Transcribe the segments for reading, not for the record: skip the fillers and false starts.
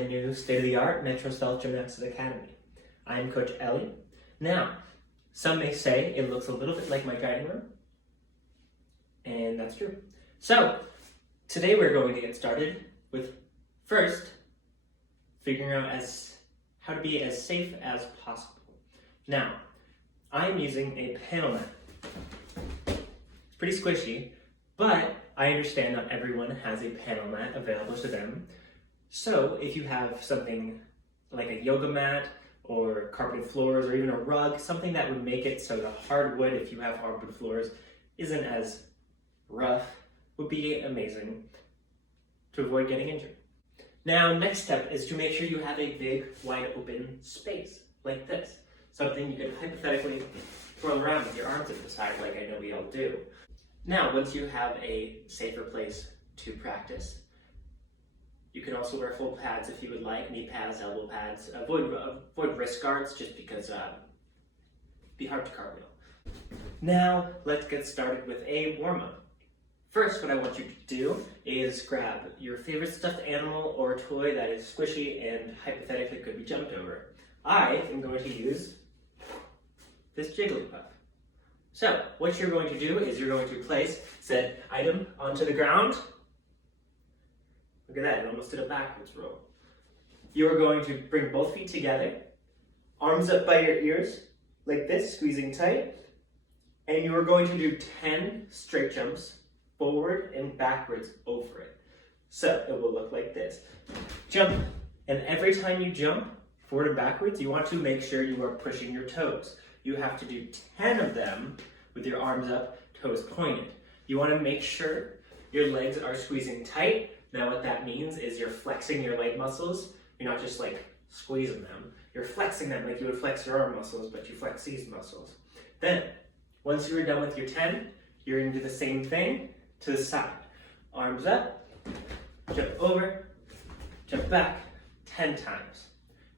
the new state-of-the-art Metro Stealth Gymnastics Academy. I'm Coach Ellie. Now, some may say it looks a little bit like my guiding room, and that's true. So, today we're going to get started with first figuring out how to be as safe as possible. Now, I'm using a panel mat. It's pretty squishy, but I understand not everyone has a panel mat available to them. So if you have something like a yoga mat or carpeted floors or even a rug, something that would make it so the hardwood, if you have hardwood floors, isn't as rough, would be amazing to avoid getting injured. Now, next step is to make sure you have a big, wide open space like this. Something you could hypothetically twirl around with your arms at the side like I know we all do. Now, once you have a safer place to practice, you can also wear full pads if you would like, knee pads, elbow pads. Avoid wrist guards just because it'd be hard to cartwheel. Now, let's get started with a warm-up. First, what I want you to do is grab your favorite stuffed animal or toy that is squishy and hypothetically could be jumped over. I am going to use this Jigglypuff. So, what you're going to do is you're going to place said item onto the ground. Look at that, it almost did a backwards roll. You are going to bring both feet together, arms up by your ears, like this, squeezing tight. And you are going to do 10 straight jumps, forward and backwards over it. So, it will look like this. Jump, and every time you jump, forward and backwards, you want to make sure you are pushing your toes. You have to do 10 of them with your arms up, toes pointed. You want to make sure your legs are squeezing tight. Now what that means is you're flexing your leg muscles. You're not just like squeezing them. You're flexing them like you would flex your arm muscles, but you flex these muscles. Then, once you're done with your 10, you're going to do the same thing to the side. Arms up, jump over, jump back 10 times.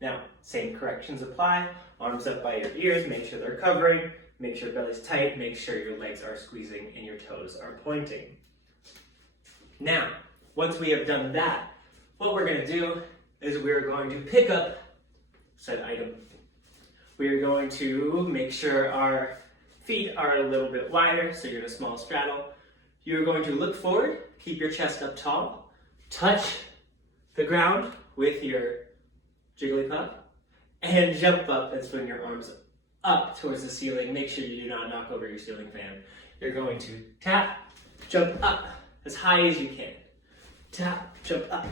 Now, same corrections apply. Arms up by your ears, make sure they're covering, make sure your belly's tight, make sure your legs are squeezing and your toes are pointing. Now, once we have done that, what we're going to do is we're going to pick up said item. We're going to make sure our feet are a little bit wider, so you're in a small straddle. You're going to look forward, keep your chest up tall, touch the ground with your Jigglypuff, and jump up and swing your arms up towards the ceiling. Make sure you do not knock over your ceiling fan. You're going to tap, jump up as high as you can. Tap, jump up.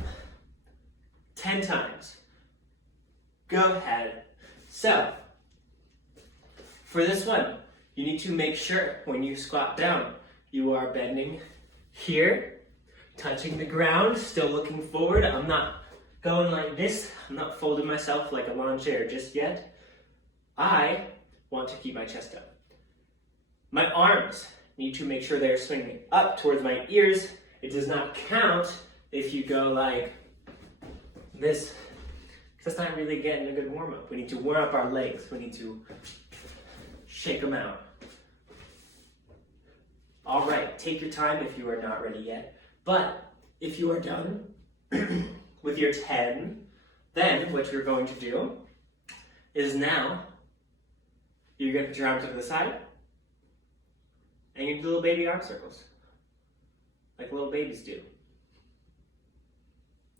10 times. Go ahead. So, for this one, you need to make sure when you squat down, you are bending here, touching the ground, still looking forward. I'm not going like this. I'm not folding myself like a lawn chair just yet. I want to keep my chest up. My arms need to make sure they're swinging up towards my ears. It does not count if you go like this, because that's not really getting a good warm-up. We need to warm up our legs. We need to shake them out. All right, take your time if you are not ready yet. But if you are done with your 10, then what you're going to do is now you're going to put your arms to the side and you do little baby arm circles like little babies do.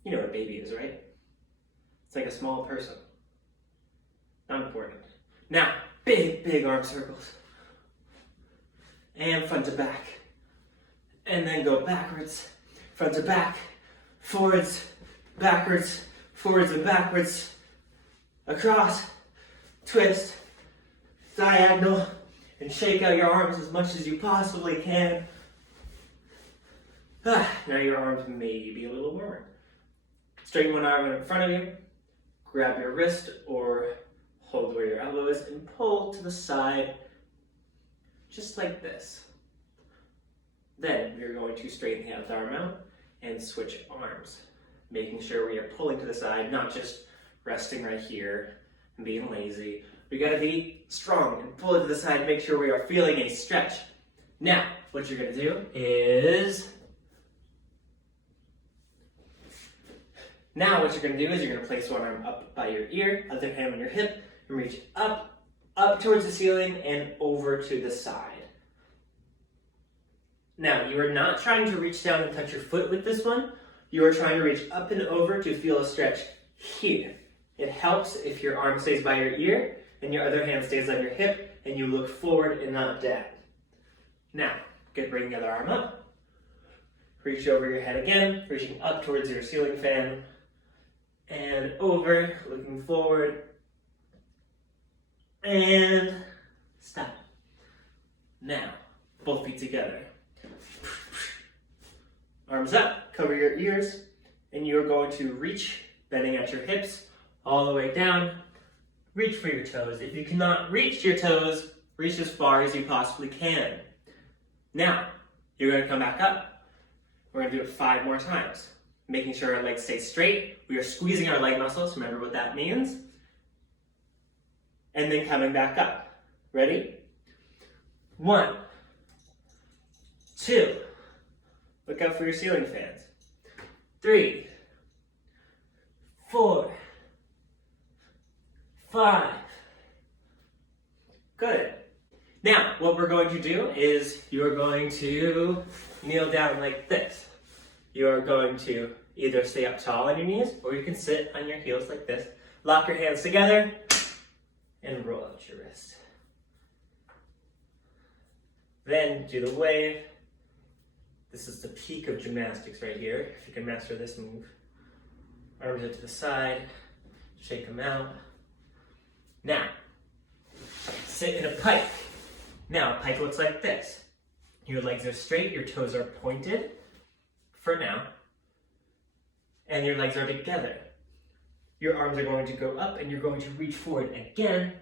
You know what a baby is, right? It's like a small person. Not important. Now, big, big arm circles. And front to back. And then go backwards, front to back, forwards, backwards, forwards and backwards, across, twist, diagonal, and shake out your arms as much as you possibly can. Now your arms may be a little warmer. Straighten one arm in front of you, grab your wrist or hold where your elbow is and pull to the side, just like this. Then we're going to straighten the other arm out and switch arms, making sure we are pulling to the side, not just resting right here and being lazy. We gotta be strong and pull it to the side, make sure we are feeling a stretch. Now, what you're gonna do is Now what you're going to do is you're going to place one arm up by your ear, other hand on your hip, and reach up towards the ceiling and over to the side. Now, you are not trying to reach down and touch your foot with this one. You are trying to reach up and over to feel a stretch here. It helps if your arm stays by your ear and your other hand stays on your hip and you look forward and not down. Now, bring the other arm up. Reach over your head again, reaching up towards your ceiling fan and over, looking forward, and stop. Now, both feet together. Arms up, cover your ears, and you're going to reach, bending at your hips, all the way down. Reach for your toes. If you cannot reach your toes, reach as far as you possibly can. Now, you're going to come back up. We're going to do it 5 more times. Making sure our legs stay straight. We are squeezing our leg muscles. Remember what that means. And then coming back up. Ready? 1, 2. Look out for your ceiling fans. 3, 4, 5. Good. Now, what we're going to do is you're going to kneel down like this. You are going to either stay up tall on your knees or you can sit on your heels like this. Lock your hands together and roll out your wrist. Then do the wave. This is the peak of gymnastics right here. If you can master this move. Arms out to the side, shake them out. Now, sit in a pike. Now, pike looks like this. Your legs are straight, your toes are pointed for now, and your legs are together. Your arms are going to go up and you're going to reach forward again.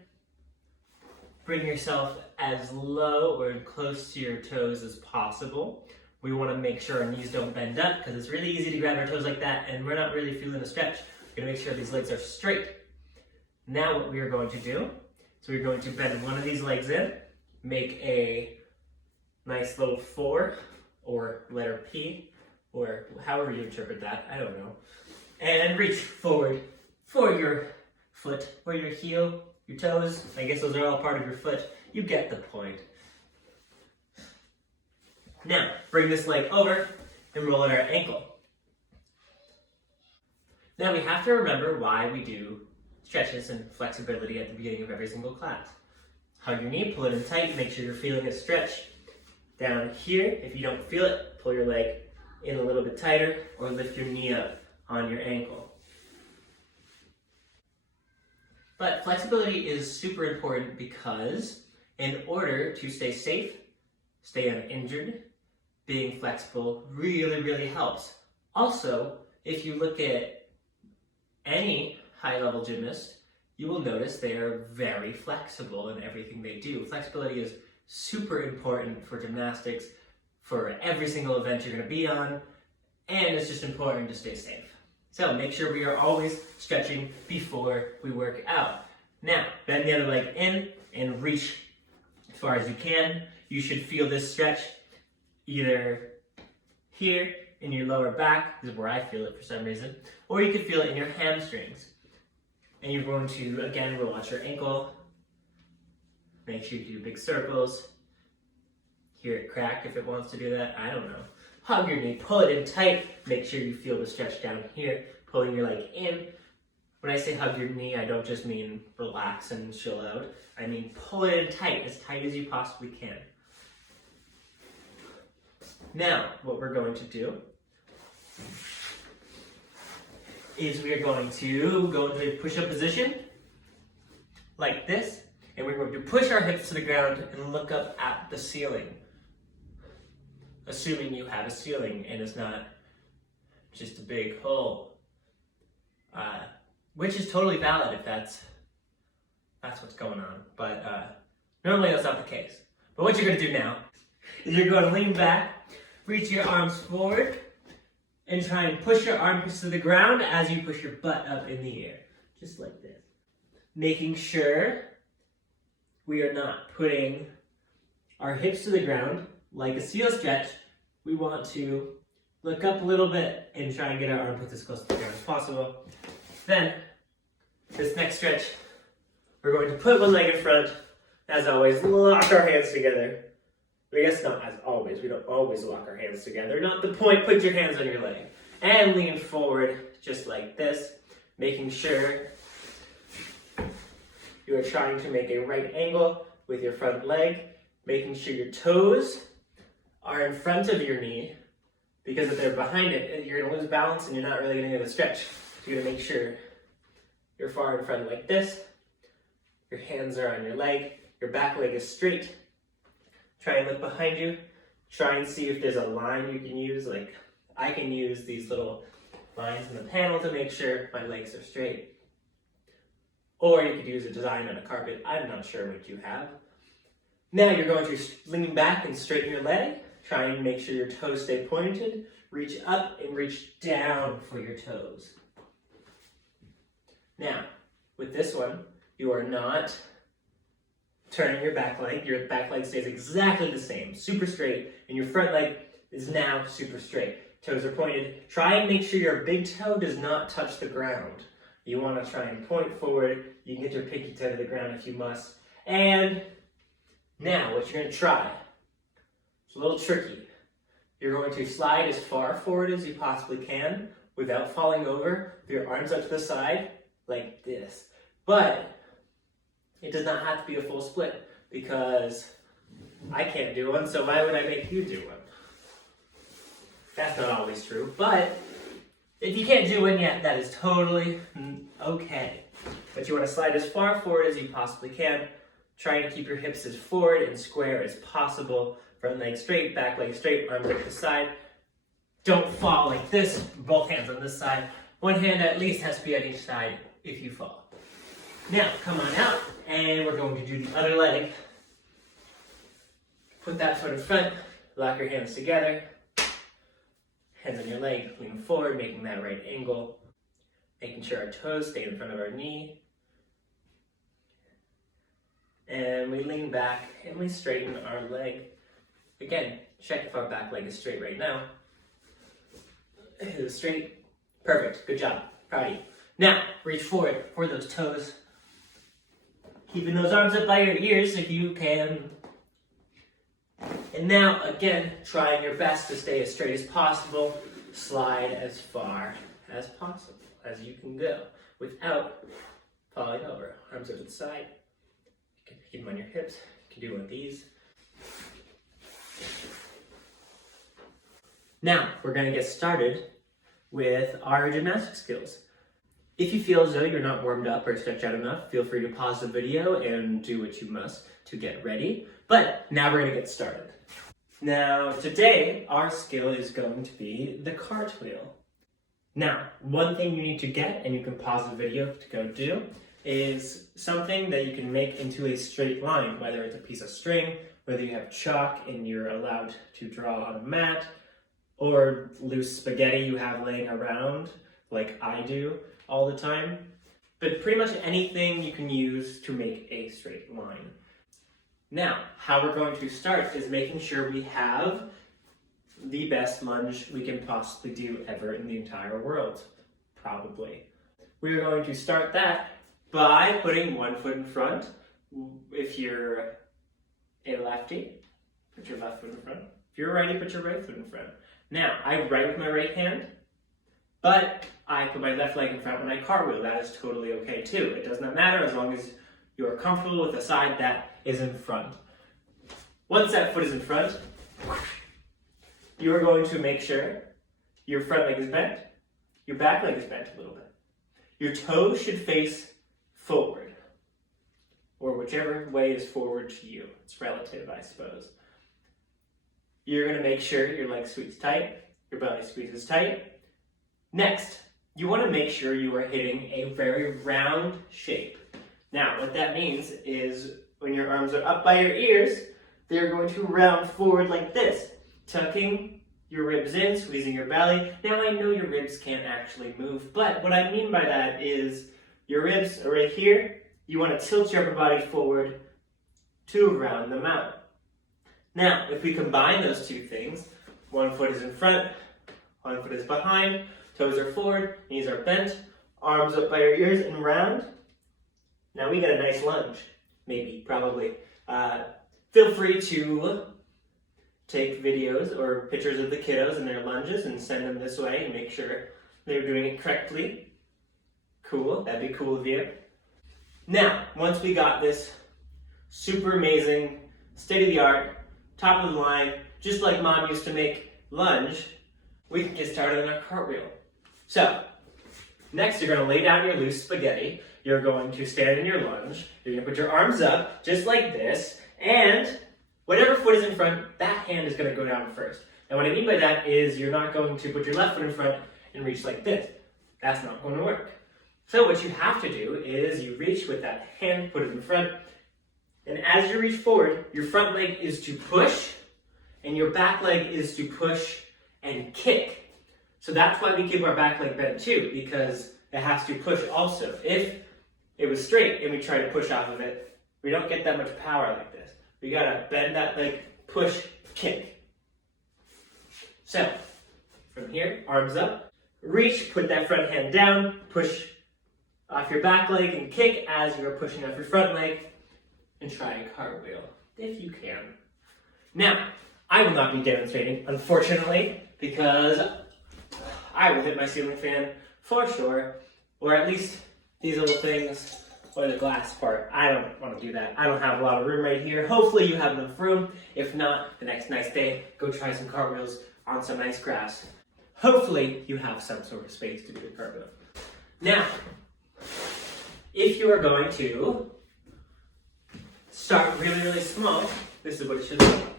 Bring yourself as low or close to your toes as possible. We want to make sure our knees don't bend up because it's really easy to grab our toes like that and we're not really feeling a stretch. We're going to make sure these legs are straight. Now what we are going to do, so we're going to bend one of these legs in, make a nice little 4 or letter P, or however you interpret that, I don't know. And reach forward for your foot, or your heel, your toes. I guess those are all part of your foot. You get the point. Now, bring this leg over and roll at our ankle. Now we have to remember why we do stretches and flexibility at the beginning of every single class. Hug your knee, pull it in tight, make sure you're feeling a stretch. Down here, if you don't feel it, pull your leg in a little bit tighter or lift your knee up on your ankle. But flexibility is super important because in order to stay safe, stay uninjured, being flexible really, really helps. Also, if you look at any high-level gymnast, you will notice they are very flexible in everything they do. Flexibility is super important for gymnastics, for every single event you're going to be on, and it's just important to stay safe. So make sure we are always stretching before we work out. Now, bend the other leg in and reach as far as you can. You should feel this stretch either here in your lower back, this is where I feel it for some reason, or you could feel it in your hamstrings. And you're going to, again, roll out your ankle. Make sure you do big circles. Hear it crack if it wants to do that. I don't know. Hug your knee, pull it in tight. Make sure you feel the stretch down here, pulling your leg in. When I say hug your knee, I don't just mean relax and chill out. I mean pull it in tight as you possibly can. Now, what we're going to do is we are going to go into a push-up position like this, and we're going to push our hips to the ground and look up at the ceiling. Assuming you have a ceiling and it's not just a big hole. Which is totally valid if that's what's going on. But normally that's not the case. But what you're going to do now is you're going to lean back, reach your arms forward, and try and push your arms to the ground as you push your butt up in the air. Just like this. Making sure we are not putting our hips to the ground like a seal stretch. We want to look up a little bit, and try and get our armpits as close to the ground as possible. Then, this next stretch, we're going to put one leg in front. As always, lock our hands together. I guess not as always. We don't always lock our hands together. Not the point. Put your hands on your leg. And lean forward just like this, making sure you are trying to make a right angle with your front leg, making sure your toes are in front of your knee, because if they're behind it, you're going to lose balance and you're not really going to get a stretch. So you're going to make sure you're far in front like this. Your hands are on your leg. Your back leg is straight. Try and look behind you. Try and see if there's a line you can use. Like I can use these little lines in the panel to make sure my legs are straight. Or you could use a design on a carpet. I'm not sure what you have. Now you're going to lean back and straighten your leg. Try and make sure your toes stay pointed. Reach up and reach down for your toes. Now, with this one, you are not turning your back leg. Your back leg stays exactly the same, super straight, and your front leg is now super straight. Toes are pointed. Try and make sure your big toe does not touch the ground. You want to try and point forward. You can get your pinky toe to the ground if you must. And now what you're going to try, it's a little tricky. You're going to slide as far forward as you possibly can without falling over, with your arms up to the side like this. But it does not have to be a full split, because I can't do one, so why would I make you do one? That's not always true, but if you can't do one yet, that is totally okay. But you want to slide as far forward as you possibly can. Try to keep your hips as forward and square as possible. Front leg straight, back leg straight, arms up to the side. Don't fall like this, both hands on this side. One hand at least has to be on each side if you fall. Now, come on out, and we're going to do the other leg. Put that foot in front, lock your hands together. Hands on your leg, lean forward, making that right angle. Making sure our toes stay in front of our knee. And we lean back, and we straighten our leg. Again, check if our back leg is straight right now. Is it straight? Perfect, good job, proud of you. Now, reach forward for those toes. Keeping those arms up by your ears if you can. And now, again, trying your best to stay as straight as possible. Slide as far as possible, as you can go, without falling over. Arms up to the side. You can keep them on your hips. You can do one of these. Now, we're going to get started with our gymnastics skills. If you feel as though you're not warmed up or stretched out enough, feel free to pause the video and do what you must to get ready. But now we're going to get started. Now, today, our skill is going to be the cartwheel. Now, one thing you need to get, and you can pause the video to go do, is something that you can make into a straight line, whether it's a piece of string, whether you have chalk and you're allowed to draw on a mat, or loose spaghetti you have laying around, like I do all the time. But pretty much anything you can use to make a straight line. Now, how we're going to start is making sure we have the best lunge we can possibly do ever in the entire world, probably. We're going to start that by putting one foot in front. If you're a lefty, put your left foot in front. If you're a righty, put your right foot in front. Now, I write with my right hand, but I put my left leg in front when I cartwheel. That is totally okay too. It does not matter as long as you are comfortable with the side that is in front. Once that foot is in front, you are going to make sure your front leg is bent, your back leg is bent a little bit. Your toes should face forward, or whichever way is forward to you. It's relative, I suppose. You're going to make sure your leg squeezes tight, your belly squeezes tight. Next, you want to make sure you are hitting a very round shape. Now, what that means is when your arms are up by your ears, they're going to round forward like this, tucking your ribs in, squeezing your belly. Now, I know your ribs can't actually move, but what I mean by that is your ribs are right here. You want to tilt your upper body forward to round them out. Now, if we combine those two things, one foot is in front, One foot is behind, toes are forward, knees are bent, arms up by your ears and round. Now we got a nice lunge, maybe, probably. Feel free to take videos or pictures of the kiddos and their lunges and send them this way and make sure they're doing it correctly. Cool, that'd be cool of you. Now, once we got this super amazing, state-of-the-art, top of the line, just like mom used to make lunge, we can get started on our cartwheel. So, next you're going to lay down your loose spaghetti. You're going to stand in your lunge. You're going to put your arms up, just like this, and whatever foot is in front, that hand is going to go down first. And what I mean by that is you're not going to put your left foot in front and reach like this. That's not going to work. So what you have to do is you reach with that hand, put it in front, and as you reach forward, your front leg is to push, and your back leg is to push and kick. So that's why we keep our back leg bent too, because it has to push also. If it was straight and we try to push off of it, we don't get that much power like this. We gotta bend that leg, push, kick. So, from here, arms up, reach, put that front hand down, push off your back leg and kick as you're pushing off your front leg, and try a cartwheel, if you can. Now, I will not be demonstrating, unfortunately, because I will hit my ceiling fan for sure, or at least these little things, or the glass part. I don't want to do that. I don't have a lot of room right here. Hopefully you have enough room. If not, the next nice day, go try some cartwheels on some nice grass. Hopefully you have some sort of space to do a cartwheel. Now, if you are going to start really, really small, this is what it should look like.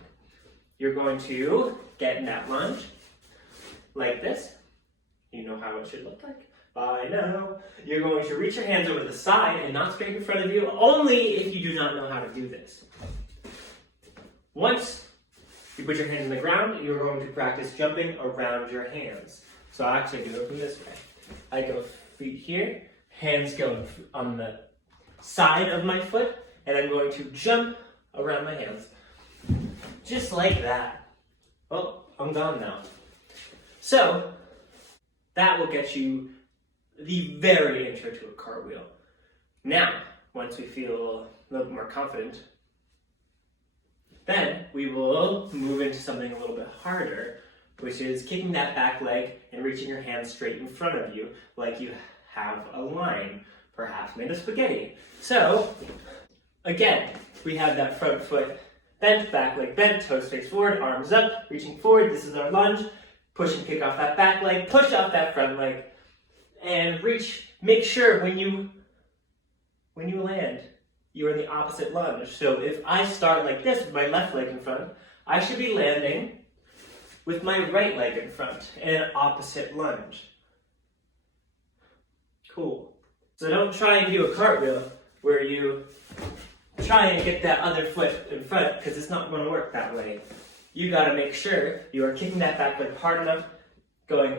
You're going to get in that lunge, like this. You know how it should look like by now. You're going to reach your hands over to the side and not straight in front of you, only if you do not know how to do this. Once you put your hands on the ground, you're going to practice jumping around your hands. So I'll actually do it from this way. I go feet here, hands go on the side of my foot, and I'm going to jump around my hands. Just like that. Oh, I'm gone now. So, that will get you the very intro to a cartwheel. Now, once we feel a little bit more confident, then we will move into something a little bit harder, which is kicking that back leg and reaching your hands straight in front of you, like you have a line, perhaps made of spaghetti. So, again, we have that front foot bent, back leg bent, toes face forward, arms up, reaching forward. This is our lunge. Push and kick off that back leg, push off that front leg, and reach. Make sure when you land, you're in the opposite lunge. So if I start like this with my left leg in front, I should be landing with my right leg in front in an opposite lunge. Cool. So don't try and do a cartwheel where you try and get that other foot in front, because it's not going to work that way. You got to make sure you are kicking that back leg hard enough, going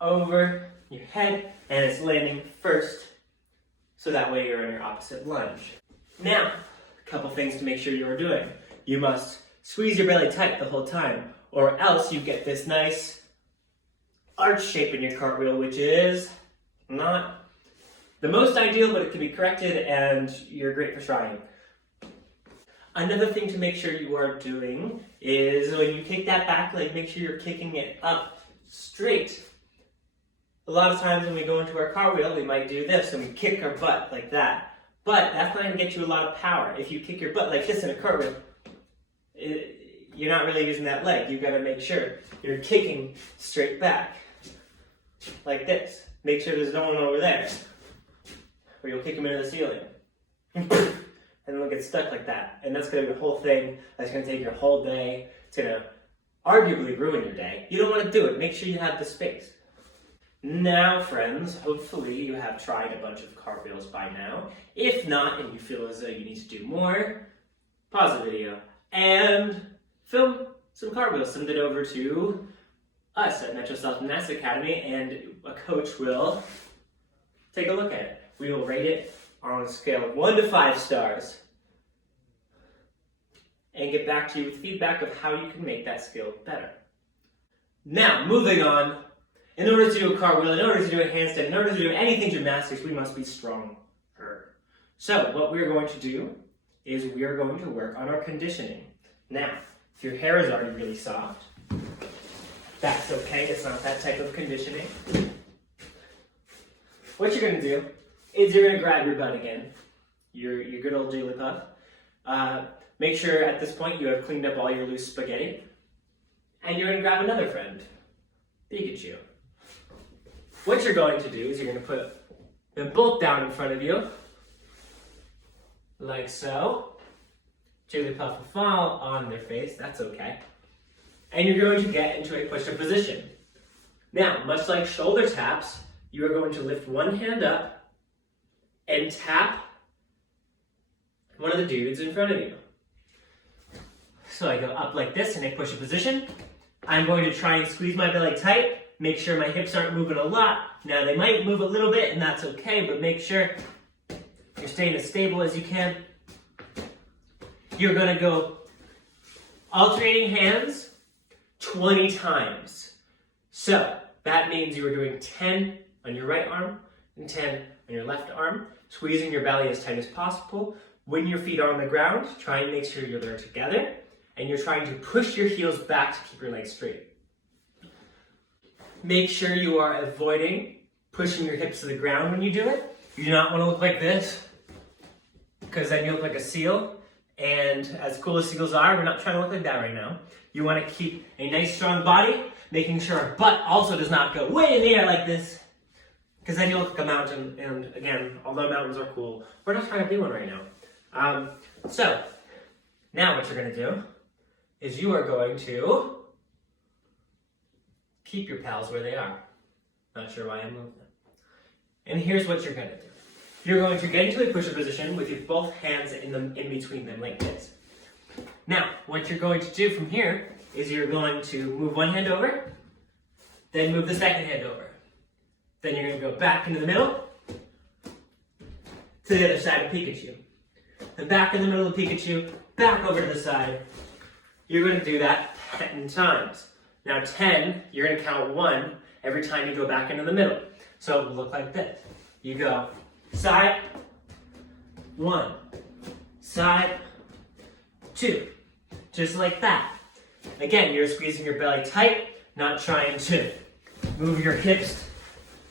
over your head, and it's landing first, so that way you're in your opposite lunge. Now, a couple things to make sure you are doing. You must squeeze your belly tight the whole time, or else you get this nice arch shape in your cartwheel, which is not the most ideal, but it can be corrected, and you're great for trying. Another thing to make sure you are doing is when you kick that back leg, make sure you're kicking it up straight. A lot of times when we go into our cartwheel, we might do this and we kick our butt like that. But that's not going to get you a lot of power. If you kick your butt like this in a cartwheel, you're not really using that leg. You've got to make sure you're kicking straight back like this. Make sure there's no one over there, or you'll kick them into the ceiling. And they'll get stuck like that. And that's going to be the whole thing. That's going to take your whole day. It's going to arguably ruin your day. You don't want to do it. Make sure you have the space. Now, friends, hopefully you have tried a bunch of cartwheels by now. If not, and you feel as though you need to do more, pause the video and film some cartwheels. Send it over to us at Metro South Gymnastics Academy, and a coach will take a look at it. We will rate it on a scale of 1 to 5 stars and get back to you with feedback of how you can make that skill better. Now, moving on In order to do a cartwheel, in order to do a handstand, in order to do anything gymnastics, we must be stronger. So what we're going to do is we are going to work on our conditioning. Now, if your hair is already really soft, that's okay, it's not that type of conditioning. What you're going to do is you're going to grab your butt again, your good old Jigglypuff. Make sure at this point you have cleaned up all your loose spaghetti. And you're going to grab another friend, Pikachu. What you're going to do is you're going to put them both down in front of you, like so. Jigglypuff will fall on their face, that's okay. And you're going to get into a push-up position. Now, much like shoulder taps, you are going to lift one hand up and tap one of the dudes in front of you. So I go up like this in a push-up position. I'm going to try and squeeze my belly tight, make sure my hips aren't moving a lot. Now they might move a little bit and that's okay, but make sure you're staying as stable as you can. You're going to go alternating hands 20 times. So that means you are doing 10 on your right arm and 10 on your left arm, squeezing your belly as tight as possible. When your feet are on the ground, try and make sure you're there together, and you're trying to push your heels back to keep your legs straight. Make sure you are avoiding pushing your hips to the ground when you do it. You do not want to look like this, because then you look like a seal. And as cool as seals are, we're not trying to look like that right now. You want to keep a nice strong body, making sure our butt also does not go way in the air like this, because then you'll look like a mountain. And again, although mountains are cool, we're not trying to be one right now. So now what you're going to do is you are going to keep your pals where they are. Not sure why I moved them. And here's what you're going to do. You're going to get into a push-up position with your both hands in between them like this. Now, what you're going to do from here is you're going to move one hand over, then move the second hand over. Then you're going to go back into the middle to the other side of Pikachu. Then back in the middle of Pikachu, back over to the side. You're going to do that 10 times. Now 10, you're going to count 1 every time you go back into the middle. So it will look like this. You go side, 1, side, 2, just like that. Again, you're squeezing your belly tight, not trying to move your hips,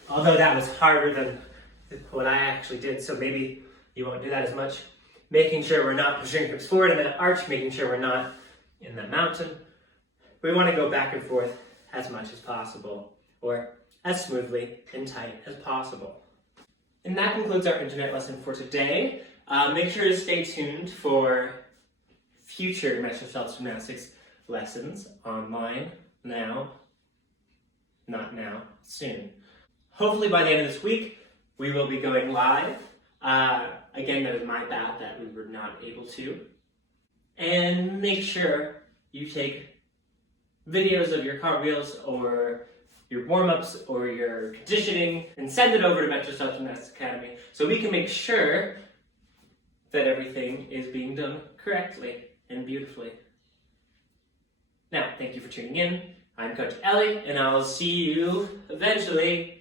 although that was harder than what I actually did, so maybe you won't do that as much. Making sure we're not pushing your hips forward in that arch, making sure we're not in that mountain. We want to go back and forth as much as possible, or as smoothly and tight as possible. And that concludes our internet lesson for today. Make sure to stay tuned for future Metro Gymnastics lessons online now, not now, soon. Hopefully by the end of this week, we will be going live. Again, that is my bad that we were not able to. And make sure you take videos of your cartwheels or your warm-ups or your conditioning and send it over to Metro Gymnastics Academy so we can make sure that everything is being done correctly and beautifully. Now, thank you for tuning in. I'm Coach Ellie, and I'll see you eventually.